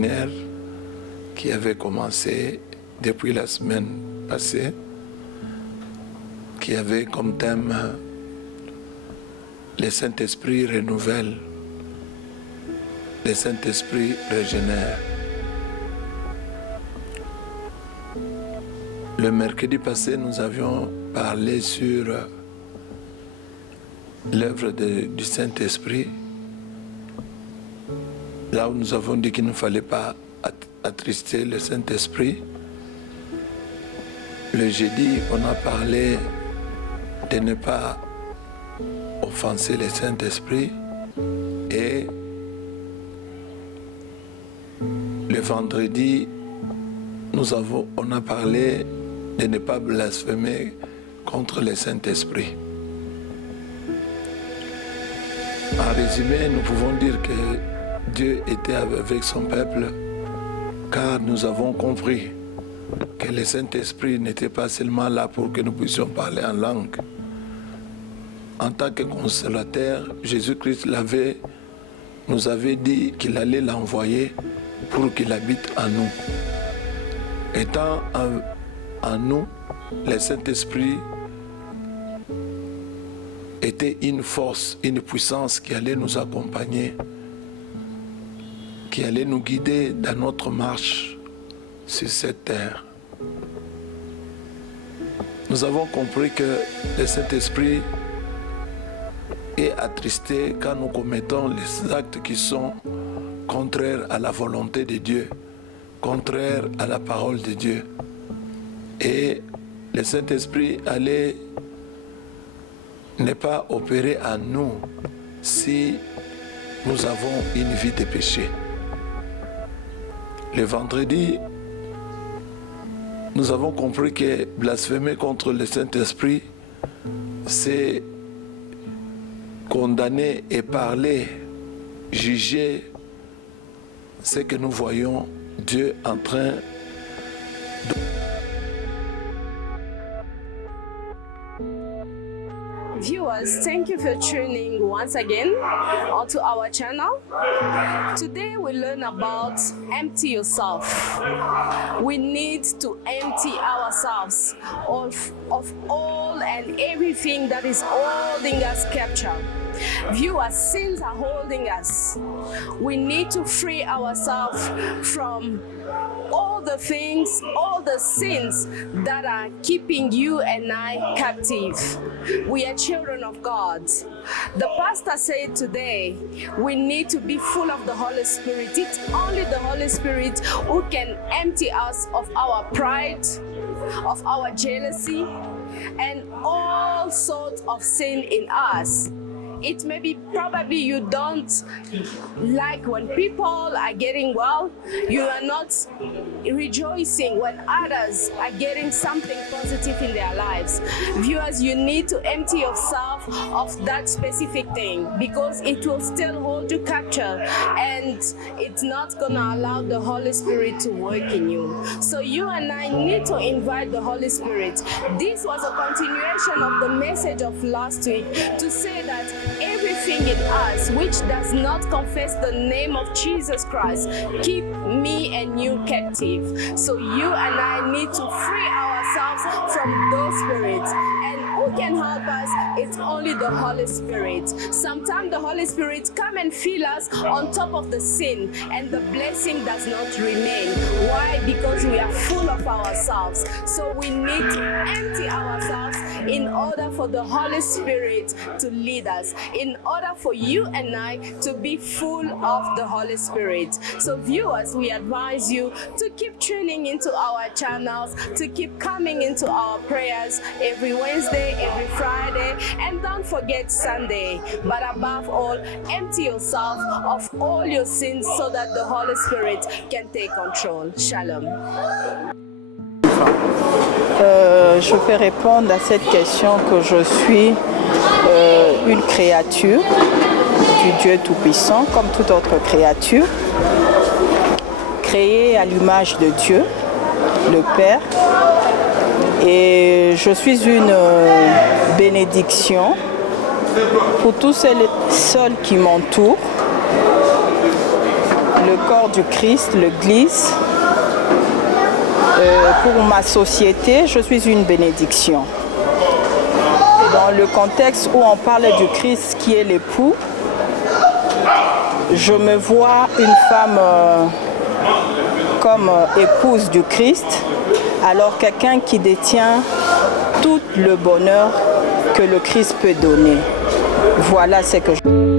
extraordinaire qui avait commencé depuis la semaine passée, qui avait comme thème le Saint-Esprit renouvelle, le Saint-Esprit régénère. Le mercredi passé, nous avions parlé sur l'œuvre du Saint-Esprit, là où nous avons dit qu'il ne fallait pas attrister le Saint-Esprit. Le jeudi, on a parlé de ne pas offenser le Saint-Esprit, et le vendredi, on a parlé de ne pas blasphémer contre le Saint-Esprit. En résumé, nous pouvons dire que Dieu était avec son peuple, car nous avons compris que le Saint-Esprit n'était pas seulement là pour que nous puissions parler en langue. En tant que consolateur, Jésus-Christ nous avait dit qu'il allait l'envoyer pour qu'il habite en nous. Étant en nous, le Saint-Esprit était une force, une puissance qui allait nous accompagner, qui allait nous guider dans notre marche sur cette terre. Nous avons compris que le Saint-Esprit est attristé quand nous commettons les actes qui sont contraires à la volonté de Dieu, contraires à la parole de Dieu. Et le Saint-Esprit allait ne pas opérer en nous si nous avons une vie de péché. Le vendredi, nous avons compris que blasphémer contre le Saint-Esprit, c'est condamner et parler, juger ce que nous voyons Dieu en train de... Viewers, thank you for tuning once again onto our channel. Today we learn about empty yourself. We need to empty ourselves of all and everything that is holding us captive. Viewers, sins are holding us. We need to free ourselves from all the things, all the sins that are keeping you and I captive. We are children of God. The pastor said today, we need to be full of the Holy Spirit. It's only the Holy Spirit who can empty us of our pride, of our jealousy, and all sorts of sin in us. It may be probably you don't like when people are getting well. You are not rejoicing when others are getting something positive in their lives. Viewers, you need to empty yourself of that specific thing because it will still hold you captive and it's not going to allow the Holy Spirit to work in you. So you and I need to invite the Holy Spirit. This was a continuation of the message of last week to say that everything in us which does not confess the name of Jesus Christ keep me and you captive. So you and I need to free ourselves from those spirits. And who can help us? It's only the Holy Spirit. Sometimes the Holy Spirit come and fill us on top of the sin and the blessing does not remain. Why? Because we are full of ourselves. So we need to empty ourselves in order for the Holy Spirit to lead us, in order for you and I to be full of the Holy Spirit. So viewers, we advise you to keep tuning into our channels, to keep coming into our prayers every Wednesday, every Friday, and don't forget Sunday. But above all, empty yourself of all your sins so that the Holy Spirit can take control. Shalom. Je peux répondre à cette question que je suis une créature du Dieu Tout-Puissant, comme toute autre créature, créée à l'image de Dieu, le Père. Et je suis une bénédiction pour tous ceux qui m'entourent. le corps du Christ, l'Église. Pour ma société, je suis une bénédiction. Dans le contexte où on parle du Christ qui est l'époux, je me vois une femme comme épouse du Christ, alors quelqu'un qui détient tout le bonheur que le Christ peut donner. Voilà ce que je...